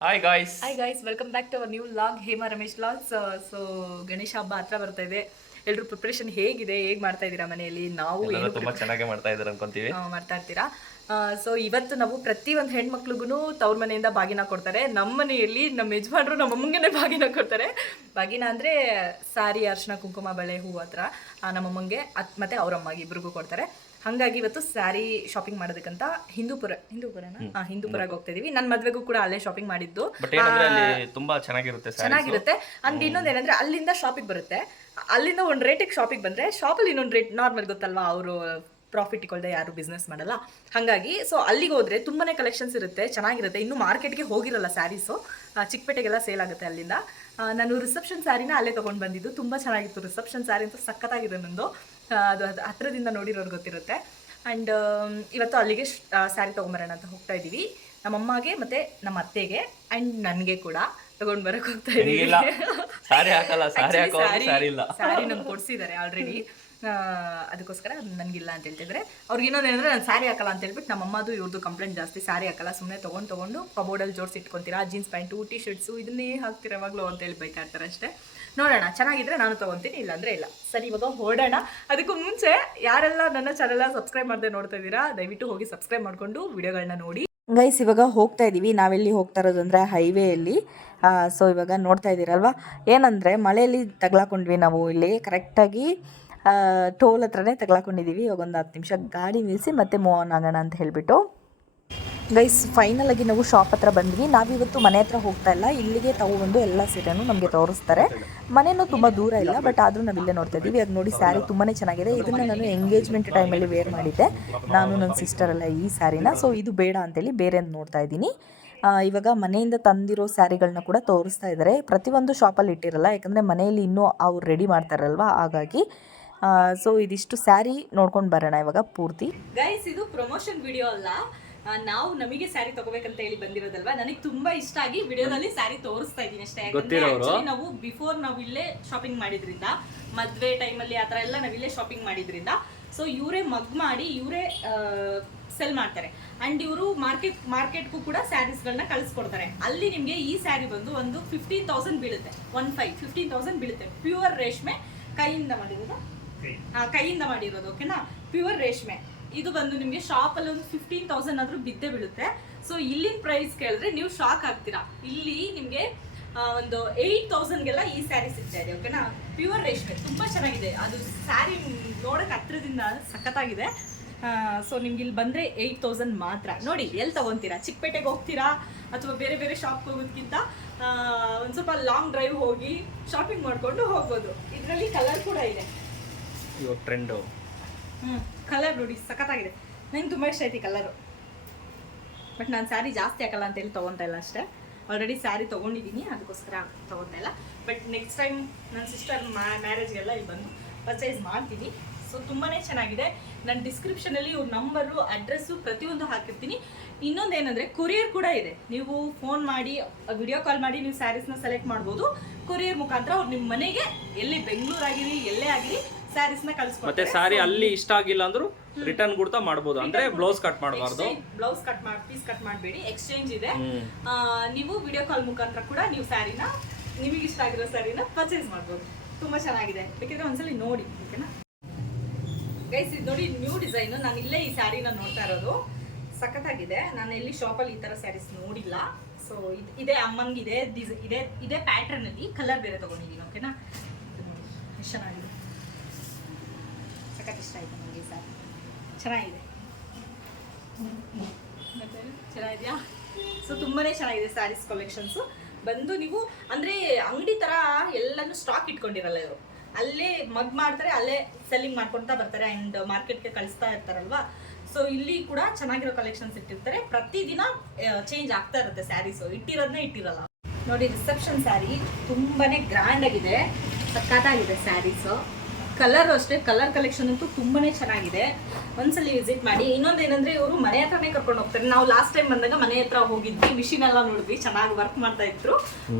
Hi guys hi guys welcome back to our new vlog Hema Ramesh vlogs so Ganesha ಹಬ್ಬ ಹತ್ರ ಬರ್ತಾ ಇದೆ. ಎಲ್ರು ಪ್ರಿಪರೇಷನ್ ಹೇಗಿದೆ? ಹೇಗೆ ಮಾಡ್ತಾ ಇದ್ದೀರಾ ಮನೆಯಲ್ಲಿ? ನಾವು ಎಲ್ಲರೂ ತುಂಬಾ ಚೆನ್ನಾಗಿ ಮಾಡ್ತಾ ಇದ್ದಾರೆ ಅನ್ಕೊಂತೀವಿ. ಆ, ಮಾಡ್ತಾ ಇರ್ತೀರಾ? ಸೊ ಇವತ್ತು ನಾವು ಪ್ರತಿ ಒಂದು ಹೆಣ್ಮಕ್ಳಿಗೂ ತವ್ರ ಮನೆಯಿಂದ ಬಾಗಿನ ಕೊಡ್ತಾರೆ. ನಮ್ಮ ಮನೆಯಲ್ಲಿ ನಮ್ಮ ಯಜಮಾನರು ನಮ್ಮ ಅಮ್ಮಂಗೆನೆ ಬಾಗಿನ ಕೊಡ್ತಾರೆ. ಬಾಗಿನ ಅಂದ್ರೆ ಸಾರಿ ಅರ್ಶಿನ ಕುಂಕುಮ ಬಳೆ ಹೂ ಹತ್ರ ನಮ್ಮಮ್ಮಂಗೆ ಅತ್ ಮತ್ತೆ ಅವ್ರಮ್ಮಗೆ ಇಬ್ಬರಿಗೂ ಇಬ್ರಿಗೂ ಕೊಡ್ತಾರೆ. ಹಂಗಾಗಿ ಇವತ್ತು ಸ್ಯಾರಿ ಶಾಪಿಂಗ್ ಮಾಡೋದಕ್ಕಂತ ಹಿಂದೂಪುರ ಹಿಂದೂಪುರನ? ಹಾ ಹಿಂದೂಪುರಗೆ ಹೋಗ್ತಾ ಇದೀವಿ. ನನ್ನ ಮದ್ವೆಗೂ ಕೂಡ ಅಲ್ಲೇ ಶಾಪಿಂಗ್ ಮಾಡಿದ್ದು. ಬಟ್ ಏನಂದ್ರೆ ಅಲ್ಲಿ ತುಂಬಾ ಚೆನ್ನಾಗಿರುತ್ತೆ ಚೆನ್ನಾಗಿರುತ್ತೆ. ಅಂಡ್ ಇನ್ನೊಂದು ಏನಂದ್ರೆ ಅಲ್ಲಿಂದ ಶಾಪಿಗೆ ಬರುತ್ತೆ. ಅಲ್ಲಿಂದ ಒಂದು ರೇಟಿಗೆ ಶಾಪಿಗೆ ಬಂದ್ರೆ ಶಾಪಲ್ಲಿ ಇನ್ನೊಂದು ರೇಟ್ ನಾರ್ಮಲ್ ಗೊತ್ತಲ್ವಾ ಅವರು ಪ್ರಾಫಿಟ್ ಇಕೊಳ್ದೆ ಯಾರು ಬಿಸ್ನೆಸ್ ಮಾಡಲ್ಲ. ಹಾಗಾಗಿ ಸೊ ಅಲ್ಲಿಗೆ ಹೋದ್ರೆ ತುಂಬಾನೇ ಕಲೆಕ್ಷನ್ಸ್ ಇರುತ್ತೆ ಚೆನ್ನಾಗಿರುತ್ತೆ. ಇನ್ನು ಮಾರ್ಕೆಟ್ಗೆ ಹೋಗಿರಲ್ಲ ಸ್ಯಾರೀಸು. ಚಿಕ್ಕಪೇಟೆಗೆಲ್ಲ ಸೇಲ್ ಆಗುತ್ತೆ ಅಲ್ಲಿಂದ. ನಾನು ರಿಸೆಪ್ಷನ್ ಸ್ಯಾರಿನ ಅಲ್ಲೇ ತೊಗೊಂಡು ಬಂದಿದ್ದು. ತುಂಬ ಚೆನ್ನಾಗಿತ್ತು ರಿಸೆಪ್ಷನ್ ಸ್ಯಾರಿ ಅಂತ ಸಖತ್ತಾಗಿದೆ ನಂದು. ಅದು ಅದು ಹತ್ರದಿಂದ ನೋಡಿರೋರು ಗೊತ್ತಿರುತ್ತೆ. ಆ್ಯಂಡ್ ಇವತ್ತು ಅಲ್ಲಿಗೆ ಸ್ಯಾರಿ ತೊಗೊಂಬರೋಣ ಅಂತ ಹೋಗ್ತಾ ಇದ್ದೀವಿ. ನಮ್ಮಮ್ಮಗೆ ಮತ್ತು ನಮ್ಮ ಅತ್ತೆಗೆ ಆ್ಯಂಡ್ ನನಗೆ ಕೂಡ ತಗೊಂಡ್ ಬರಕ್ ಹೋಗ್ತಾ ಇದ್ದೀವಿ. ಸ್ಯಾರಿ ನಮ್ಗೆ ಕೊಡ್ಸಿದ್ದಾರೆ ಆಲ್ರೆಡಿ ಅದಕ್ಕೋಸ್ಕರ ನನಗಿಲ್ಲ ಅಂತ ಹೇಳ್ತಿದ್ರೆ. ಅವ್ರಿಗೆ ಇನ್ನೊಂದು ಏನಂದ್ರೆ ನಾನು ಸ್ಯಾರಿ ಹಾಕಲ್ಲ ಅಂತ ಹೇಳ್ಬಿಟ್ಟು ನಮ್ಮ ಅಮ್ಮದು ಇವ್ರದ್ದು ಕಂಪ್ಲೇಂಟ್ ಜಾಸ್ತಿ ಸ್ಯಾರಿ ಹಾಕಲ್ಲ ಸುಮ್ಮನೆ ತೊಗೊಂಡು ತೊಗೊಂಡು ಕಬೋರ್ಡಲ್ಲಿ ಜೋಡಿಸಿ ಇಟ್ಕೊತೀರಾ ಜೀನ್ಸ್ ಪ್ಯಾಂಟು ಟಿ ಶರ್ಟ್ಸು ಇದನ್ನೇ ಹಾಕ್ತಿರೋ ಯಾವಾಗಲೂ ಅಂತ ಹೇಳಿ ಬೈತಾ ಇರ್ತಾರೆ ಅಷ್ಟೇ. ನೋಡೋಣ, ಚೆನ್ನಾಗಿದ್ರೆ ನಾನು ತೊಗೊತೀನಿ, ಇಲ್ಲಾಂದರೆ ಇಲ್ಲ. ಸರಿ, ಇವಾಗ ಹೊರಡೋಣ. ಅದಕ್ಕೂ ಮುಂಚೆ ಯಾರೆಲ್ಲ ನನ್ನ ಚಾನೆಲ್ ಸಬ್ಸ್ಕ್ರೈಬ್ ಮಾಡದೆ ನೋಡ್ತಾ ಇದ್ದೀರಾ, ದಯವಿಟ್ಟು ಹೋಗಿ ಸಬ್ಸ್ಕ್ರೈಬ್ ಮಾಡ್ಕೊಂಡು ವಿಡಿಯೋಗಳನ್ನ ನೋಡಿ. ಗೈಸ್ ಇವಾಗ ಹೋಗ್ತಾ ಇದ್ದೀವಿ ನಾವೆಲ್ಲಿ ಹೋಗ್ತಾ ಇರೋದು ಅಂದರೆ ಹೈವೇಯಲ್ಲಿ ಸೊ ಇವಾಗ ನೋಡ್ತಾ ಇದ್ದೀರಲ್ವಾ ಏನಂದರೆ ಮಳೆಯಲ್ಲಿ ತಗ್ಲಾಕೊಂಡ್ವಿ ನಾವು ಇಲ್ಲಿ. ಕರೆಕ್ಟಾಗಿ ಟೋಲ್ ಹತ್ರನೇ ತಗ್ಲಾಕೊಂಡಿದ್ದೀವಿ ಇವಾಗ ಒಂದು ಹತ್ತು ನಿಮಿಷ ಗಾಡಿ ನಿಲ್ಲಿಸಿ ಮತ್ತೆ ಮೂವ್ ಆನ್ ಆಗೋಣ ಅಂತ ಹೇಳಿಬಿಟ್ಟು. ಗೈಸ್ ಫೈನಲ್ ಆಗಿ ನಾವು ಶಾಪ್ ಹತ್ರ ಬಂದ್ವಿ. ನಾವಿವತ್ತು ಮನೆ ಹತ್ರ ಹೋಗ್ತಾ ಇಲ್ಲ. ಇಲ್ಲಿಗೆ ತಗೊಬಂದು ಎಲ್ಲ ಸೀರೆನೂ ನಮಗೆ ತೋರಿಸ್ತಾರೆ. ಮನೆಯೂ ತುಂಬ ದೂರ ಇಲ್ಲ ಬಟ್ ಆದರೂ ನಾವು ಇಲ್ಲೇ ನೋಡ್ತಾ ಇದ್ದೀವಿ ಅದು ನೋಡಿ ಸ್ಯಾರಿ ತುಂಬಾ ಚೆನ್ನಾಗಿದೆ. ಇದನ್ನು ನಾನು ಎಂಗೇಜ್ಮೆಂಟ್ ಟೈಮಲ್ಲಿ ವೇರ್ ಮಾಡಿದ್ದೆ. ನಾನು ನನ್ನ ಸಿಸ್ಟರ್ ಅಲ್ಲ ಈ ಸ್ಯಾರಿನ ಸೊ ಇದು ಬೇಡ ಅಂತೇಳಿ ಬೇರೆ ನೋಡ್ತಾ ಇದ್ದೀನಿ. ಇವಾಗ ಮನೆಯಿಂದ ತಂದಿರೋ ಸ್ಯಾರಿಗಳನ್ನ ಕೂಡ ತೋರಿಸ್ತಾ ಇದ್ದಾರೆ. ಪ್ರತಿಯೊಂದು ಶಾಪಲ್ಲಿ ಇಟ್ಟಿರಲ್ಲ. ಯಾಕಂದರೆ ಮನೆಯಲ್ಲಿ ಇನ್ನೂ ಅವ್ರು ರೆಡಿ ಮಾಡ್ತಾರಲ್ವ? ಹಾಗಾಗಿ ಸೊ ಇದಿಷ್ಟು ಸ್ಯಾರಿ ನೋಡ್ಕೊಂಡು ಬರೋಣ ಇವಾಗ ಪೂರ್ತಿ. ಗೈಸ್ ಇದು ಪ್ರಮೋಷನ್ ವಿಡಿಯೋ ಅಲ್ಲ. ನಾವು ನಮಗೆ ಸ್ಯಾರಿ ತಗೋಬೇಕಂತ ಹೇಳಿ ಬಂದಿರೋದಲ್ವಾ? ನನಗೆ ತುಂಬಾ ಇಷ್ಟ ಆಗಿ ವಿಡಿಯೋದಲ್ಲಿ ಸ್ಯಾರಿ ತೋರಿಸ್ತಾ ಇದೀನಿ ಅಷ್ಟೇ. ಯಾಕಂದ್ರೆ ನಾವು ಬಿಫೋರ್ ನಾವು ಇಲ್ಲೇ ಶಾಪಿಂಗ್ ಮಾಡಿದ್ರಿಂದ ಮದ್ವೆ ಟೈಮಲ್ಲಿ ಆ ಥರ ಎಲ್ಲ ನಾವು ಇಲ್ಲೇ ಶಾಪಿಂಗ್ ಮಾಡಿದ್ರಿಂದ ಸೊ ಇವರೇ ಮಗ್ ಮಾಡಿ ಇವರೇ ಸೆಲ್ ಮಾಡ್ತಾರೆ. ಅಂಡ್ ಇವರು ಮಾರ್ಕೆಟ್ ಮಾರ್ಕೆಟ್ಗೂ ಕೂಡ ಸ್ಯಾರೀಸ್ಗಳನ್ನ ಕಳಿಸ್ಕೊಡ್ತಾರೆ. ಅಲ್ಲಿ ನಿಮಗೆ ಈ ಸ್ಯಾರಿ ಬಂದು ಒಂದು ಫಿಫ್ಟೀನ್ ತೌಸಂಡ್ ಬೀಳುತ್ತೆ. ಒನ್ ಫೈವ್ ಫಿಫ್ಟೀನ್ ತೌಸಂಡ್ ಬೀಳುತ್ತೆ. ಪ್ಯೂರ್ ರೇಷ್ಮೆ ಕೈಯಿಂದ ಮಾಡಿರೋದು. ಕೈಯಿಂದ ಮಾಡಿರೋದು ಓಕೆನಾ ಪ್ಯೂರ್ ರೇಷ್ಮೆ. ಇದು ಬಂದು ನಿಮಗೆ ಶಾಪಲ್ಲಿ ಒಂದು ಫಿಫ್ಟೀನ್ ತೌಸಂಡ್ ಆದರೂ ಬಿದ್ದೇ ಬೀಳುತ್ತೆ. ಸೊ ಇಲ್ಲಿನ ಪ್ರೈಸ್ ಕೇಳಿದ್ರೆ ನೀವು ಶಾಕ್ ಆಗ್ತೀರಾ. ಇಲ್ಲಿ ನಿಮಗೆ ಒಂದು ಏಯ್ಟ್ ತೌಸಂಡ್ಗೆಲ್ಲ ಈ ಸ್ಯಾರಿ ಸಿಗ್ತಾ ಇದೆ ಓಕೆನಾ ಪ್ಯೂರ್ ರೇಷ್ಮೆ. ತುಂಬ ಚೆನ್ನಾಗಿದೆ. ಅದು ಸ್ಯಾರಿ ನೋಡೋಕೆ ಹತ್ರದಿಂದ ಸಖತ್ತಾಗಿದೆ. ಸೊ ನಿಮ್ಗೆ ಇಲ್ಲಿ ಬಂದರೆ ಏಯ್ಟ್ ತೌಸಂಡ್ ಮಾತ್ರ. ನೋಡಿ ಎಲ್ಲಿ ತಗೊಂತೀರಾ? ಚಿಕ್ಕಪೇಟೆಗೆ ಹೋಗ್ತೀರಾ? ಅಥವಾ ಬೇರೆ ಬೇರೆ ಶಾಪ್ಗೆ ಹೋಗೋದಕ್ಕಿಂತ ಒಂದು ಸ್ವಲ್ಪ ಲಾಂಗ್ ಡ್ರೈವ್ ಹೋಗಿ ಶಾಪಿಂಗ್ ಮಾಡಿಕೊಂಡು ಹೋಗ್ಬೋದು. ಇದರಲ್ಲಿ ಕಲರ್ ಕೂಡ ಇದೆ. ಇವಾಗ ಟ್ರೆಂಡು ಹ್ಞೂ ಕಲರ್ ನೋಡಿ, ಸಖತ್ತಾಗಿದೆ. ನಂಗೆ ತುಂಬ ಇಷ್ಟ ಈ ಕಲರು ಬಟ್ ನಾನು ಸ್ಯಾರಿ ಜಾಸ್ತಿ ಹಾಕಲ್ಲ ಅಂತೇಳಿ ತೊಗೊತಾ ಇಲ್ಲ ಅಷ್ಟೇ. ಆಲ್ರೆಡಿ ಸ್ಯಾರಿ ತೊಗೊಂಡಿದ್ದೀನಿ ಅದಕ್ಕೋಸ್ಕರ ತೊಗೊತಾ ಇಲ್ಲ. ಬಟ್ ನೆಕ್ಸ್ಟ್ ಟೈಮ್ ನನ್ನ ಸಿಸ್ಟರ್ ಮ್ಯಾರೇಜ್ಗೆಲ್ಲ ಇಲ್ಲಿ ಬಂದು ಪರ್ಚೇಸ್ ಮಾಡ್ತೀನಿ. ಸೊ ತುಂಬಾ ಚೆನ್ನಾಗಿದೆ. ನನ್ನ ಡಿಸ್ಕ್ರಿಪ್ಷನಲ್ಲಿ ಇವ್ರ ನಂಬರು ಅಡ್ರೆಸ್ಸು ಪ್ರತಿಯೊಂದು ಹಾಕಿರ್ತೀನಿ. ಇನ್ನೊಂದು ಏನಂದರೆ ಕೊರಿಯರ್ ಕೂಡ ಇದೆ. ನೀವು ಫೋನ್ ಮಾಡಿ ವಿಡಿಯೋ ಕಾಲ್ ಮಾಡಿ ನೀವು ಸ್ಯಾರೀಸ್ನ ಸೆಲೆಕ್ಟ್ ಮಾಡ್ಬೋದು. ಕೊರಿಯರ್ ಮುಖಾಂತರ ಅವ್ರು ನಿಮ್ಮ ಮನೆಗೆ ಎಲ್ಲಿ ಬೆಂಗಳೂರಾಗಿರಿ, ಎಲ್ಲೇ ಆಗಿರಿ ಸ್ಯಾರೀಸ್ನ ಮತ್ತೆ ಕಳಿಸ್ಕೊಡ್ತಾರೆ ಸಾರಿ ಅಲ್ಲಿ ಇಷ್ಟ ಆಗಿಲ್ಲ ಅಂದ್ರೂ ರಿಟರ್ನ್ ಕೂಡ ಮಾಡ್ಬೋದು. ಅಂದ್ರೆ ಬ್ಲೌಸ್ ಕಟ್ ಮಾಡಬಾರ್ದು. ಬ್ಲೌಸ್ ಕಟ್ ಮಾಡಿ ಪೀಸ್ ಕಟ್ ಮಾಡಬೇಡಿ. ಎಕ್ಸ್ಚೇಂಜ್ ಇದೆ. ನೀವು ವಿಡಿಯೋ ಕಾಲ್ ಮುಖಾಂತರ ಕೂಡ ನೀವು ಸ್ಯಾರಿನ ನಿಮಗೆ ಇಷ್ಟ ಆಗಿರೋ ಸ್ಯಾರಿನ ಪರ್ಚೇಸ್ ಮಾಡ್ಬೋದು. ತುಂಬಾ ಚೆನ್ನಾಗಿದೆ. ಬೇಕಿದ್ರೆ ಒಂದ್ಸಲಿ ನೋಡಿ ಓಕೆನಾ ಗೈಸ್ ಇದು ನೋಡಿ ನ್ಯೂ ಡಿಸೈನ್ ನಾನು ಇಲ್ಲೇ ಈ ಸ್ಯಾರಿನ ನೋಡ್ತಾ ಇರೋದು. ಸಖತ್ತಾಗಿದೆ. ನಾನು ಎಲ್ಲಿ ಶಾಪಲ್ಲಿ ಈ ಥರ ಸ್ಯಾರೀಸ್ ನೋಡಿಲ್ಲ. ಸೊ ಇದೇ ಅಮ್ಮಂಗಿದೆ ಡಿಸೈ ಇದೇ ಇದೇ ಪ್ಯಾಟರ್ನ್ ಅಲ್ಲಿ ಕಲರ್ ಬೇರೆ ತಗೊಂಡಿದ್ದೀನಿ ಓಕೆನಾ ಇದು ಚೆನ್ನಾಗಿದೆ ಸಖತ್ ಇಷ್ಟ ಆಯ್ತು ನನಗೆ ಸರ್. ಚೆನ್ನಾಗಿದೆ. ಮತ್ತೆ ಚೆನ್ನಾಗಿದೆಯಾ? ಸೊ ತುಂಬಾ ಚೆನ್ನಾಗಿದೆ ಸ್ಯಾರೀಸ್ ಕಲೆಕ್ಷನ್ಸು ಬಂದು ನೀವು, ಅಂದರೆ ಅಂಗಡಿ ಥರ ಎಲ್ಲನೂ ಸ್ಟಾಕ್ ಇಟ್ಕೊಂಡಿರಲ್ಲ ಇವರು. ಅಲ್ಲೇ ಮಗ್ ಮಾಡ್ತಾರೆ, ಅಲ್ಲೇ ಸೆಲ್ಲಿಂಗ್ ಮಾಡ್ಕೊಳ್ತಾ ಬರ್ತಾರೆ ಆ್ಯಂಡ್ ಮಾರ್ಕೆಟ್ಗೆ ಕಳಿಸ್ತಾ ಇರ್ತಾರಲ್ವಾ? ಸೊ ಇಲ್ಲಿ ಕೂಡ ಚೆನ್ನಾಗಿರೋ ಕಲೆಕ್ಷನ್ಸ್ ಇಟ್ಟಿರ್ತಾರೆ. ಪ್ರತಿದಿನ ಚೇಂಜ್ ಆಗ್ತಾ ಇರುತ್ತೆ ಸ್ಯಾರೀಸು ಇಟ್ಟಿರೋದನ್ನೇ ಇಟ್ಟಿರಲ್ಲ. ನೋಡಿ ರಿಸೆಪ್ಷನ್ ಸ್ಯಾರಿ ತುಂಬಾ ಗ್ರ್ಯಾಂಡ್ ಆಗಿದೆ. ಸಖತ್ತಾಗಿದೆ ಸ್ಯಾರೀಸು ಕಲರ್ ಅಷ್ಟೇ ಕಲರ್ ಕಲೆಕ್ಷನ್ ಅಂತೂ ತುಂಬಾನೇ ಚೆನ್ನಾಗಿದೆ. ಒಂದ್ಸಲಿ ವಿಸಿಟ್ ಮಾಡಿ. ಇನ್ನೊಂದು ಏನಂದ್ರೆ ಇವರು ಮನೆ ಹತ್ರನೇ ಕರ್ಕೊಂಡು ಹೋಗ್ತಾರೆ. ನಾವು ಲಾಸ್ಟ್ ಟೈಮ್ ಬಂದಾಗ ಮನೆ ಹತ್ರ ಹೋಗಿದ್ವಿ ಮಿಷಿನ್ ಎಲ್ಲ ನೋಡಿದ್ವಿ ಚೆನ್ನಾಗಿ ವರ್ಕ್ ಮಾಡ್ತಾ ಇದ್ರು.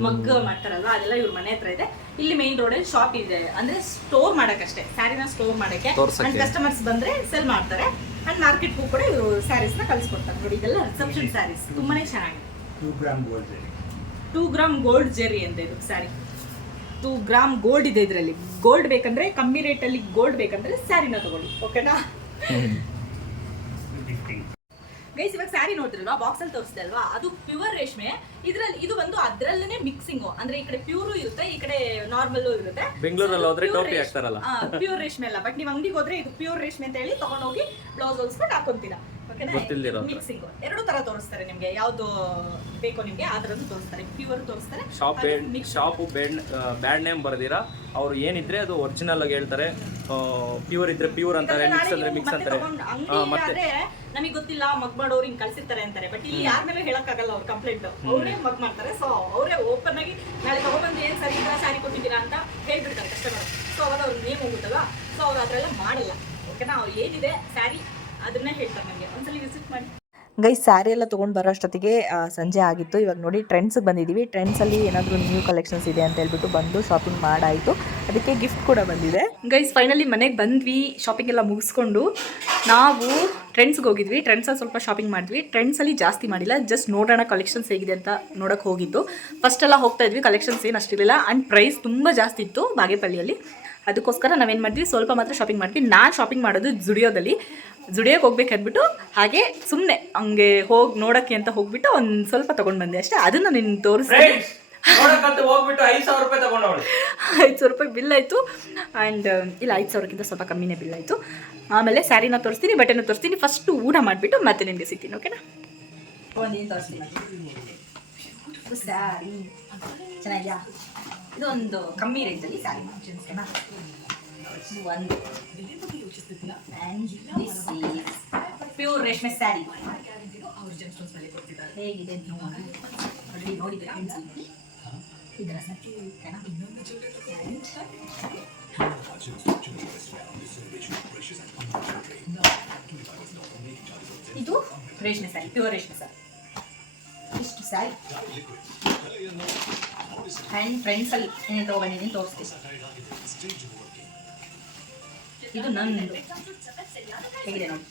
ಮಗ್ ಮಾಡ್ತಾರಲ್ಲ ಅದೆಲ್ಲ ಇವ್ರ ಮನೆ ಹತ್ರ ಇದೆ. ಇಲ್ಲಿ ಮೇನ್ ರೋಡಲ್ಲಿ ಶಾಪ್ ಇದೆ. ಅಂದ್ರೆ ಸ್ಟೋರ್ ಮಾಡಕ್ಕಷ್ಟೇ ಸ್ಯಾರಿನ ಸ್ಟೋರ್ ಮಾಡಕ್ಕೆ. ಅಂಡ್ ಕಸ್ಟಮರ್ಸ್ ಬಂದ್ರೆ ಸೆಲ್ ಮಾಡ್ತಾರೆ. ಅಂಡ್ ಮಾರ್ಕೆಟ್ಗೂ ಕೂಡ ಇವರು ಸ್ಯಾರೀಸ್ನ ಕಳಿಸ್ಕೊಡ್ತಾರೆ. ನೋಡಿ ಇದೆಲ್ಲ ರಿಸೆಪ್ಷನ್ ಸ್ಯಾರೀಸ್ ತುಂಬಾನೇ ಚೆನ್ನಾಗಿದೆ. Two gram gold two gram gold Jerry ಅಂತ ಇದು ಸ್ಯಾರಿ ಟೂ ಗ್ರಾಮ್ ಗೋಲ್ಡ್ ಇದೆ ಇದರಲ್ಲಿ. ಗೋಲ್ಡ್ ಬೇಕಂದ್ರೆ ಕಮ್ಮಿ ರೇಟಲ್ಲಿ ಗೋಲ್ಡ್ ಬೇಕಂದ್ರೆ ಸ್ಯಾರಿನ ತಗೊಳ್ಳಿ. ಓಕೆನಾ ಗೈಸ್ ಇವಾಗ ಸ್ಯಾರಿ ನೋಡ್ತಿರಲ್ವಾ? ಬಾಕ್ಸ್ ಅಲ್ಲಿ ತೋರಿಸಿದೆ ಅಲ್ವಾ? ಅದು ಪ್ಯೂರ್ ರೇಷ್ಮೆ. ಇದ್ರಲ್ಲಿ ಇದು ಒಂದು ಅದ್ರಲ್ಲೇ ಮಿಕ್ಸಿಂಗ್ ಅಂದ್ರೆ ಈ ಕಡೆ ಪ್ಯೂರು ಇರುತ್ತೆ ಈ ಕಡೆ ನಾರ್ಮಲ್ ಇರುತ್ತೆ. ಬೆಂಗಳೂರಲ್ಲಿ ಹೋದ್ರೆ ಟೋಪಿ ಹಾಕ್ತಾರಲ್ಲ. ಪ್ಯೂರ್ ರೇಷ್ಮೆ ಅಲ್ಲ. ಬಟ್ ನೀವು ಅಂಗಡಿಗೆ ಹೋದ್ರೆ ಇದು ಪ್ಯೂರ್ ರೇಷ್ಮೆ ಅಂತ ಹೇಳಿ ತಗೊಂಡೋಗಿ ಬ್ಲೌಸ್ ಹೊಲ್ಸ್ಬಿಟ್ಟು ಹಾಕೊಂತೀರಾ. ಮಿಕ್ಸಿಂಗ್ ಎರಡು ತರ ತೋರಿಸ್ತಾರೆ ನಿಮ್ಗೆ. ಯಾವ್ದು ಬೇಕೋ ನಿಮ್ಗೆ ಆ ತರದ್ದು ತೋರಿಸ್ತಾರೆ. ಪ್ಯೂರ್ ತೋರಿಸ್ತಾರೆ ಶಾಪ್ ಶಾಪ್ ಬ್ಯಾಂಡ್ ನೇಮ್ ಬರ್ದಿರಾ? ಅವ್ರು ಏನಿದ್ರೆ ಅದು ಒರಿಜಿನಲ್ ಆಗಿ ಹೇಳ್ತಾರೆ. ಪ್ಯೂರ್ ಇದ್ರೆ ಪ್ಯೂರ್ ಅಂತಾರೆ ಮಿಕ್ಸ್ ಅಂದ್ರೆ ಮಿಕ್ಸ್ ಅಂತಾರೆ. ಮತ್ತೆ ನಮಗೆ ಗೊತ್ತಿಲ್ಲ ಮಗ್ ಮಾಡೋರು ಹಿಂಗ್ ಕಳ್ಸಿರ್ತಾರೆ ಅಂತಾರೆ. ಬಟ್ ಇಲ್ಲಿ ಯಾರ ಮೇಲೆ ಹೇಳಕ್ಕಾಗಲ್ಲ ಅವ್ರ ಕಂಪ್ಲೇಂಟ್ ಅವರೇ ಮಗ್ ಮಾಡ್ತಾರೆ. ಸೊ ಅವರೇ ಓಪನ್ ಆಗಿ ನಾಳೆ ತಗೊಬಂದು ಏನು ಸರಿ ಇಲ್ಲ ಸ್ಯಾರಿ ಕೊಟ್ಟಿದ್ದೀರಾ ಅಂತ ಹೇಳ್ಬಿಡ್ತಾರೆ ಕಸ್ಟಮರ್ ಸೊ ಅವಾಗ ಅವ್ರ ನೇಮ್ ಹೋಗುತ್ತಲ್ಲ ಸೊ ಅವ್ರು ಅದ್ರೆಲ್ಲ ಮಾಡಲ್ಲ. ಓಕೆನಾ ಅವ್ರು ಏನಿದೆ ಸ್ಯಾರಿ ಅದನ್ನೇ ಹೇಳ್ತಾರೆ ನಮಗೆ. ಒಂದ್ಸಲಿ ವಿಸಿಟ್ ಮಾಡಿ. ಗೈ ಸ್ಯಾರಿ ಎಲ್ಲ ತೊಗೊಂಡು ಬರೋ ಅಷ್ಟೊತ್ತಿಗೆ ಸಂಜೆ ಆಗಿತ್ತು. ಇವಾಗ ನೋಡಿ ಟ್ರೆಂಡ್ಸ್ಗೆ ಬಂದಿದ್ದೀವಿ ಟ್ರೆಂಡ್ಸಲ್ಲಿ ಏನಾದರೂ ನ್ಯೂ ಕಲೆಕ್ಷನ್ಸ್ ಇದೆ ಅಂತ ಹೇಳ್ಬಿಟ್ಟು ಬಂದು ಶಾಪಿಂಗ್ ಮಾಡಾಯಿತು. ಅದಕ್ಕೆ ಗಿಫ್ಟ್ ಕೂಡ ಬಂದಿದೆ. ಗೈಸ್ ಫೈನಲಿ ಮನೆಗೆ ಬಂದ್ವಿ ಶಾಪಿಂಗ್ ಎಲ್ಲ ಮುಗಿಸ್ಕೊಂಡು. ನಾವು ಟ್ರೆಂಡ್ಸ್ಗೆ ಹೋಗಿದ್ವಿ. ಟ್ರೆಂಡ್ಸಲ್ಲಿ ಸ್ವಲ್ಪ ಶಾಪಿಂಗ್ ಮಾಡಿದ್ವಿ. ಟ್ರೆಂಡ್ಸಲ್ಲಿ ಜಾಸ್ತಿ ಮಾಡಿಲ್ಲ ಜಸ್ಟ್ ನೋಡೋಣ ಕಲೆಕ್ಷನ್ಸ್ ಹೇಗಿದೆ ಅಂತ ನೋಡಕ್ಕೆ ಹೋಗಿದ್ದು. ಫಸ್ಟ್ ಎಲ್ಲ ಹೋಗ್ತಾ ಇದ್ವಿ ಕಲೆಕ್ಷನ್ಸ್ ಏನು ಅಷ್ಟಿರಲಿಲ್ಲ ಆ್ಯಂಡ್ ಪ್ರೈಸ್ ತುಂಬ ಜಾಸ್ತಿ ಇತ್ತು ಬಾಗೇಪಲ್ಲಿಯಲ್ಲಿ. ಅದಕ್ಕೋಸ್ಕರ ನಾವೇನು ಮಾಡಿದ್ವಿ ಸ್ವಲ್ಪ ಮಾತ್ರ ಶಾಪಿಂಗ್ ಮಾಡಿದ್ವಿ. ನಾನು ಶಾಪಿಂಗ್ ಮಾಡೋದು ಜುಡಿಯೋದಲ್ಲಿ ಜುಡಿಯೋಕ್ಕೆ ಹೋಗ್ಬೇಕು ಅಂದ್ಬಿಟ್ಟು ಹಾಗೆ ಸುಮ್ಮನೆ ಹಂಗೆ ಹೋಗಿ ನೋಡೋಕ್ಕೆ ಅಂತ ಹೋಗ್ಬಿಟ್ಟು ಒಂದು ಸ್ವಲ್ಪ ತೊಗೊಂಡು ಬಂದೆ ಅಷ್ಟೇ. ಅದನ್ನು ನಿನ್ನ ತೋರಿಸ್ತೀನಿ. ನೋಡಕ್ಕಂತ ಹೋಗ್ಬಿಟ್ಟು ಐದು ಸಾವಿರ ರೂಪಾಯಿ ತಗೊಂಡವಳು. ಐದು ಸಾವಿರ ರೂಪಾಯಿ ಬಿಲ್ ಆಯಿತು. ಆ್ಯಂಡ್ ಇಲ್ಲ ಐದು ಸಾವಿರಕ್ಕಿಂತ ಸ್ವಲ್ಪ ಕಮ್ಮಿನೇ ಬಿಲ್ ಆಯಿತು. ಆಮೇಲೆ ಸ್ಯಾರಿನ ತೋರಿಸ್ತೀನಿ ಬಟ್ಟೆನ ತೋರಿಸ್ತೀನಿ. ಫಸ್ಟು ಊಟ ಮಾಡಿಬಿಟ್ಟು ಮತ್ತೆ ನಿಮಗೆ ಸಿಗ್ತೀನಿ ಓಕೆನಾ ಒಂದೇನು ತೋರಿಸ್ತೀನಿ ಸ್ಯಾರಿ ಇದೊಂದು ಕಮ್ಮಿ ರೇಂಜಲ್ಲಿ ಸ್ಯಾರಿ ಓಕೆನಾ ಒಂದು. ಪ್ಯೂರ್ ರೇಷ್ಮೆ ಸ್ಯಾರಿ ಹೇಗಿದೆ ಅಂತ ಇದು ರೇಷ್ಮೆ ಸಾರಿ ಪ್ಯೂರ್ ರೇಷ್ಮೆ ಸಾರಿ. ಇಷ್ಟು ಸಾರಿ. ಆ್ಯಂಡ್ ಫ್ರೆಂಡ್ಸಲ್ಲಿ ಏನೇನು ತೊಗೊಬಂದಿದ್ದೀನಿ ತೋರಿಸ್ತೀನಿ ಇದು ನಂದು. ಹೇಗಿದೆ ನೋಡಿ?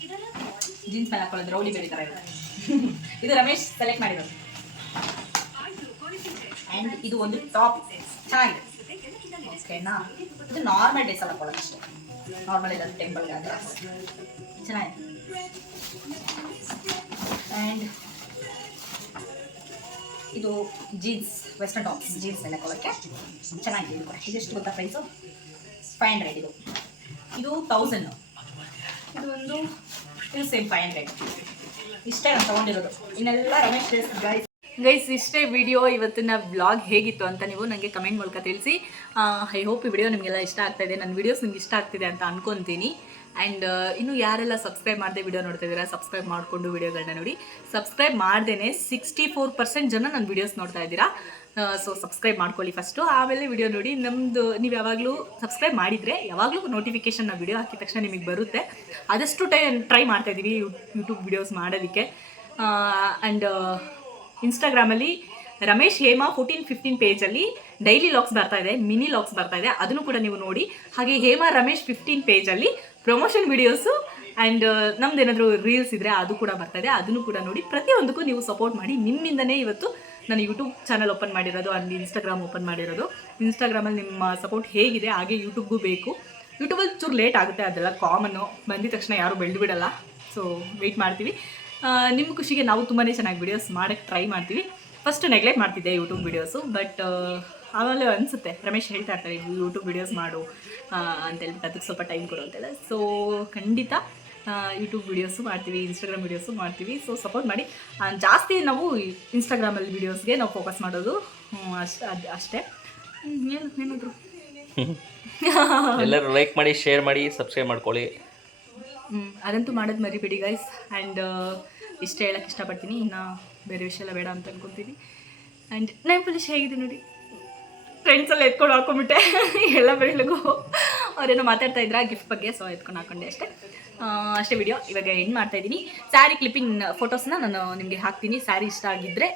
ಜೀನ್ಸ್ ಮೇಲೆ ಹಾಕೊಳ್ಳೋದು, ರೌಡಿ ಇದೆ ಇದು ರಮೇಶ್ ಸೆಲೆಕ್ಟ್ ಮಾಡಿರೋದು. ಆ್ಯಂಡ್ ಇದು ಒಂದು ಟಾಪ್ ಚೆನ್ನಾಗಿದೆ ಓಕೆನಾ ಇದು ನಾರ್ಮಲ್ ಡ್ರೆಸ್ ಅಲ್ಲ ಕೊಡೋದು ಅಷ್ಟೇ. ನಾರ್ಮಲ್ ಟೆಂಪಲ್ ಟೆಂಪಲ್ಗೆ ಆದರೆ ಚೆನ್ನಾಗಿದೆ. ಆ್ಯಂಡ್ ಇದು ಜೀನ್ಸ್ ವೆಸ್ಟರ್ನ್ ಟಾಪ್ ಜೀನ್ಸ್ ಮೇಲೆ ಕೊಳಕ್ಕೆ ಚೆನ್ನಾಗಿದೆ ಇದು ಕೂಡ. ಇದೆಷ್ಟು ಗೊತ್ತಾ ಪ್ರೈಸು ಫೈವ್ ಹಂಡ್ರೆಡ್ ಇದು. ಇದು ತೌಸಂಡ್ ಇದು ಒಂದು, ಇದು ಸೇಮ್ ಫೈವ್ ಹಂಡ್ರೆಡ್ ಇಷ್ಟೇ ನಾನು ತೊಗೊಂಡಿರೋದು. ಇನ್ನೆಲ್ಲ ರಮೇಶ್ ಗೈಸ್ ಗೈಸ್, ಇಷ್ಟೇ ವಿಡಿಯೋ ಇವತ್ತಿನ ಬ್ಲಾಗ್ ಹೇಗಿತ್ತು ಅಂತ ನೀವು ನನಗೆ ಕಮೆಂಟ್ ಮೂಲಕ ತಿಳಿಸಿ. ಐ ಹೋಪ್ ಈ ವಿಡಿಯೋ ನಿಮಗೆಲ್ಲ ಇಷ್ಟ ಆಗ್ತಾಯಿದೆ ನನ್ನ ವಿಡಿಯೋಸ್ ನಿಮ್ಗೆ ಇಷ್ಟ ಆಗ್ತಿದೆ ಅಂತ ಅನ್ಕೊತೀನಿ. ಆ್ಯಂಡ್ ಇನ್ನು ಯಾರೆಲ್ಲ ಸಬ್ಸ್ಕ್ರೈಬ್ ಮಾಡದೆ ವಿಡಿಯೋ ನೋಡ್ತಾ ಇದ್ದೀರಾ ಸಬ್ಸ್ಕ್ರೈಬ್ ಮಾಡಿಕೊಂಡು ವಿಡಿಯೋಗಳನ್ನ ನೋಡಿ. ಸಬ್ಸ್ಕ್ರೈಬ್ ಮಾಡ್ದೇನೆ ಸಿಕ್ಸ್ಟಿ ಫೋರ್ ಪರ್ಸೆಂಟ್ ಜನ ನನ್ನ ವಿಡಿಯೋಸ್ ನೋಡ್ತಾ ಇದ್ದೀರಾ. ಸೊ ಸಬ್ಸ್ಕ್ರೈಬ್ ಮಾಡ್ಕೊಳ್ಳಿ ಫಸ್ಟು ಆಮೇಲೆ ವಿಡಿಯೋ ನೋಡಿ. ನಮ್ಮದು ನೀವು ಯಾವಾಗಲೂ ಸಬ್ಸ್ಕ್ರೈಬ್ ಮಾಡಿದರೆ ಯಾವಾಗಲೂ ನೋಟಿಫಿಕೇಶನ್ ನಾವು ವಿಡಿಯೋ ಹಾಕಿದ ತಕ್ಷಣ ನಿಮಗೆ ಬರುತ್ತೆ. ಆದಷ್ಟು ಟೈ ಟ್ರೈ ಮಾಡ್ತಾ ಇದ್ದೀವಿ ಯೂಟ್ಯೂಬ್ ವಿಡಿಯೋಸ್ ಮಾಡೋದಕ್ಕೆ. ಆ್ಯಂಡ್ ಇನ್ಸ್ಟಾಗ್ರಾಮಲ್ಲಿ ರಮೇಶ್, ಹೇಮಾ ಫೋರ್ಟೀನ್ ಫಿಫ್ಟೀನ್ ಪೇಜಲ್ಲಿ ಡೈಲಿ ಲಾಕ್ಸ್ ಬರ್ತಾ ಇದೆ ಮಿನಿ ಲಾಕ್ಸ್ ಬರ್ತಾ ಇದೆ. ಅದನ್ನು ಕೂಡ ನೀವು ನೋಡಿ. ಹಾಗೆ ಹೇಮಾ, ರಮೇಶ್ ಫಿಫ್ಟೀನ್ ಪೇಜಲ್ಲಿ ಪ್ರಮೋಷನ್ ವಿಡಿಯೋಸು ಆ್ಯಂಡ್ ನಮ್ದು ಏನಾದರೂ ರೀಲ್ಸ್ ಇದ್ದರೆ ಅದು ಕೂಡ ಬರ್ತಾ ಇದೆ. ಅದನ್ನು ಕೂಡ ನೋಡಿ. ಪ್ರತಿಯೊಂದಕ್ಕೂ ನೀವು ಸಪೋರ್ಟ್ ಮಾಡಿ. ನಿಮ್ಮಿಂದನೇ ಇವತ್ತು ನಾನು ಯೂಟ್ಯೂಬ್ ಚಾನಲ್ ಓಪನ್ ಮಾಡಿರೋದು ಅಲ್ಲಿ ಇನ್ಸ್ಟಾಗ್ರಾಮ್ ಓಪನ್ ಮಾಡಿರೋದು. ಇನ್ಸ್ಟಾಗ್ರಾಮಲ್ಲಿ ನಿಮ್ಮ ಸಪೋರ್ಟ್ ಹೇಗಿದೆ, ಹಾಗೆ ಯೂಟ್ಯೂಬ್ಗೂ ಬೇಕು. ಯೂಟ್ಯೂಬಲ್ಲಿ ಚೂರು ಲೇಟ್ ಆಗುತ್ತೆ, ಅದೆಲ್ಲ ಕಾಮನ್ನು ಬಂದಿದ ತಕ್ಷಣ ಯಾರೂ ಬೆಳೆದು ಬಿಡಲ್ಲ. ಸೊ ವೆಯ್ಟ್ ಮಾಡ್ತೀವಿ. ನಿಮ್ಮ ಖುಷಿಗೆ ನಾವು ತುಂಬಾ ಚೆನ್ನಾಗಿ ವಿಡಿಯೋಸ್ ಮಾಡೋಕ್ಕೆ ಟ್ರೈ ಮಾಡ್ತೀವಿ. ಫಸ್ಟ್ ನೆಗ್ಲೆಕ್ಟ್ ಮಾಡ್ತಿದ್ದೆ ಯೂಟ್ಯೂಬ್ ವಿಡಿಯೋಸು ಬಟ್ ಆಮೇಲೆ ಅನಿಸುತ್ತೆ, ರಮೇಶ್ ಹೇಳ್ತಾ ಇರ್ತಾರೆ ಯೂಟ್ಯೂಬ್ ವಿಡಿಯೋಸ್ ಮಾಡು ಅಂತ ಹೇಳ್ಬಿಟ್ಟು ಅದಕ್ಕೆ ಸ್ವಲ್ಪ ಟೈಮ್ ಕೊಡು ಅಂತೆಲ್ಲ. ಸೊ ಖಂಡಿತ ಯೂಟ್ಯೂಬ್ ವಿಡಿಯೋಸು ಮಾಡ್ತೀವಿ ಇನ್ಸ್ಟಾಗ್ರಾಮ್ ವೀಡಿಯೋಸು ಮಾಡ್ತೀವಿ. ಸೊ ಸಪೋರ್ಟ್ ಮಾಡಿ. ಜಾಸ್ತಿ ನಾವು ಇನ್ಸ್ಟಾಗ್ರಾಮಲ್ಲಿ ವಿಡಿಯೋಸ್ಗೆ ನಾವು ಫೋಕಸ್ ಮಾಡೋದು ಅಷ್ಟು ಅದು, ಅಷ್ಟೇ. ಏನಾದರೂ? ಎಲ್ಲರೂ ಲೈಕ್ ಮಾಡಿ ಶೇರ್ ಮಾಡಿ ಸಬ್ಸ್ಕ್ರೈಬ್ ಮಾಡ್ಕೊಳ್ಳಿ. ಅದಂತೂ ಮಾಡೋದು ಮರಿಬೇಡಿ ಗೈಸ್ ಆ್ಯಂಡ್ ಇಷ್ಟ ಹೇಳಕ್ಕೆ ಇಷ್ಟಪಡ್ತೀನಿ. ಇನ್ನು ಬೇರೆ ವಿಷಯ ಎಲ್ಲ ಬೇಡ ಅಂತ ಅನ್ಕೊತೀನಿ. ಆ್ಯಂಡ್ ನೈಫಲಿಶ್ ಹೇಗಿದೆ ನೋಡಿ. ಫ್ರೆಂಡ್ಸ್ ಎಲ್ಲ ಎತ್ಕೊಂಡು ಹಾಕೊಂಡ್ಬಿಟ್ಟೆ ಎಲ್ಲ ಬೆಳಗು ಅವರೇನೋ ಮಾತಾಡ್ತಾ ಇದ್ರ ಗಿಫ್ಟ್ ಬಗ್ಗೆ ಸೊ ಎತ್ಕೊಂಡು ಹಾಕೊಂಡೆ ಅಷ್ಟೇ. ಅಷ್ಟೇ ವಿಡಿಯೋ ಇವಾಗ ಎಂಡ್ ಮಾಡ್ತಾ ಇದ್ದೀನಿ. ಸ್ಯಾರಿ ಕ್ಲಿಪ್ಪಿಂಗ್ ಫೋಟೋಸ್ನ ನಾನು ನಿಮಗೆ ಹಾಕ್ತೀನಿ. ಸ್ಯಾರಿ ಇಷ್ಟ ಆಗಿದ್ದರೆ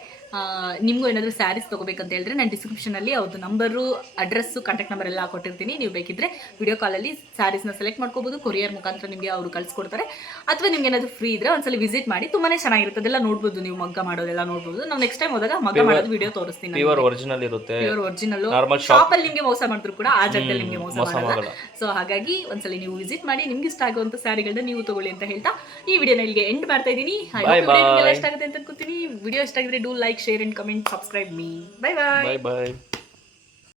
ನಿಮಗೂ ಏನಾದರೂ ಸ್ಯಾರೀಸ್ ತೊಗೋಬೇಕಂತ ಹೇಳಿದ್ರೆ ನಾನು ಡಿಸ್ಕ್ರಿಪ್ಷನಲ್ಲಿ ಅವ್ರದ್ದು ನಂಬರು ಅಡ್ರೆಸ್ಸು ಕಾಂಟ್ಯಾಕ್ಟ್ ನಂಬರ್ ಎಲ್ಲ ಕೊಟ್ಟಿರ್ತೀನಿ. ನೀವು ಬೇಕಿದ್ರೆ ವಿಡಿಯೋ ಕಾಲಲ್ಲಿ ಸ್ಯಾರೀಸ್ನ ಸೆಲೆಕ್ಟ್ ಮಾಡ್ಕೋಬೋದು. ಕೊರಿಯರ್ ಮುಖಾಂತರ ನಿಮಗೆ ಅವರು ಕಳಿಸ್ಕೊಡ್ತಾರೆ. ಅಥವಾ ನಿಮ್ಗೆ ಏನಾದರೂ ಫ್ರೀ ಇದ್ರೆ ಒಂದ್ಸಲ ವಿಸಿಟ್ ಮಾಡಿ. ತುಂಬಾ ಚೆನ್ನಾಗಿರುತ್ತೆ. ಅದೆಲ್ಲ ನೋಡ್ಬೋದು. ನೀವು ಮಗ್ಗ ಮಾಡೋದೆಲ್ಲ ನೋಡ್ಬೋದು. ನಾವು ನೆಕ್ಸ್ಟ್ ಟೈಮ್ ಹೋದಾಗ ಮಗ್ಗ ಮಾಡೋದು ವಿಡಿಯೋ ತೋರಿಸ್ತೀನಿ ಪ್ಯೂರ್ ಒರಿಜಿನಲ್ ಇರುತ್ತೆ. ಪ್ಯೂರ್ ಒರಿಜಿನಲ್ ಶಾಪಲ್ಲಿ ನಿಮಗೆ ಶಾಪ್ ಅಲ್ಲಿ ನಿಮ್ಗೆ ಮೋಸ ಮಾಡಿದ್ರು ಕೂಡ ಆ ಜಾಗದಲ್ಲಿ ನಿಮಗೆ ಮೋಸ ಮಾಡ್ತಾರೆ ಮಾಡಲ್ಲ. ಸೊ ಹಾಗಾಗಿ ಒಂದ್ಸಲ ನೀವು ವಿಸಿಟ್ ಮಾಡಿ. ನಿಮ್ಗೆ ಇಷ್ಟ ಆಗುವಂತ ನೀವು ತಗೊಳ್ಳಿ ಅಂತ ಹೇಳ್ತಾ ಈ ವಿಡಿಯೋನ ಇಲ್ಲಿಗೆ ಎಂಡ್ ಮಾಡ್ತಾ ಇದ್ದೀನಿ. ಇಷ್ಟ ಆಗುತ್ತೆ ಅಂತ ಅನ್ಕೋತೀನಿ. ವಿಡಿಯೋ ಇಷ್ಟ ಆಗಿದ್ರೆ do like share and comment subscribe me bye bye bye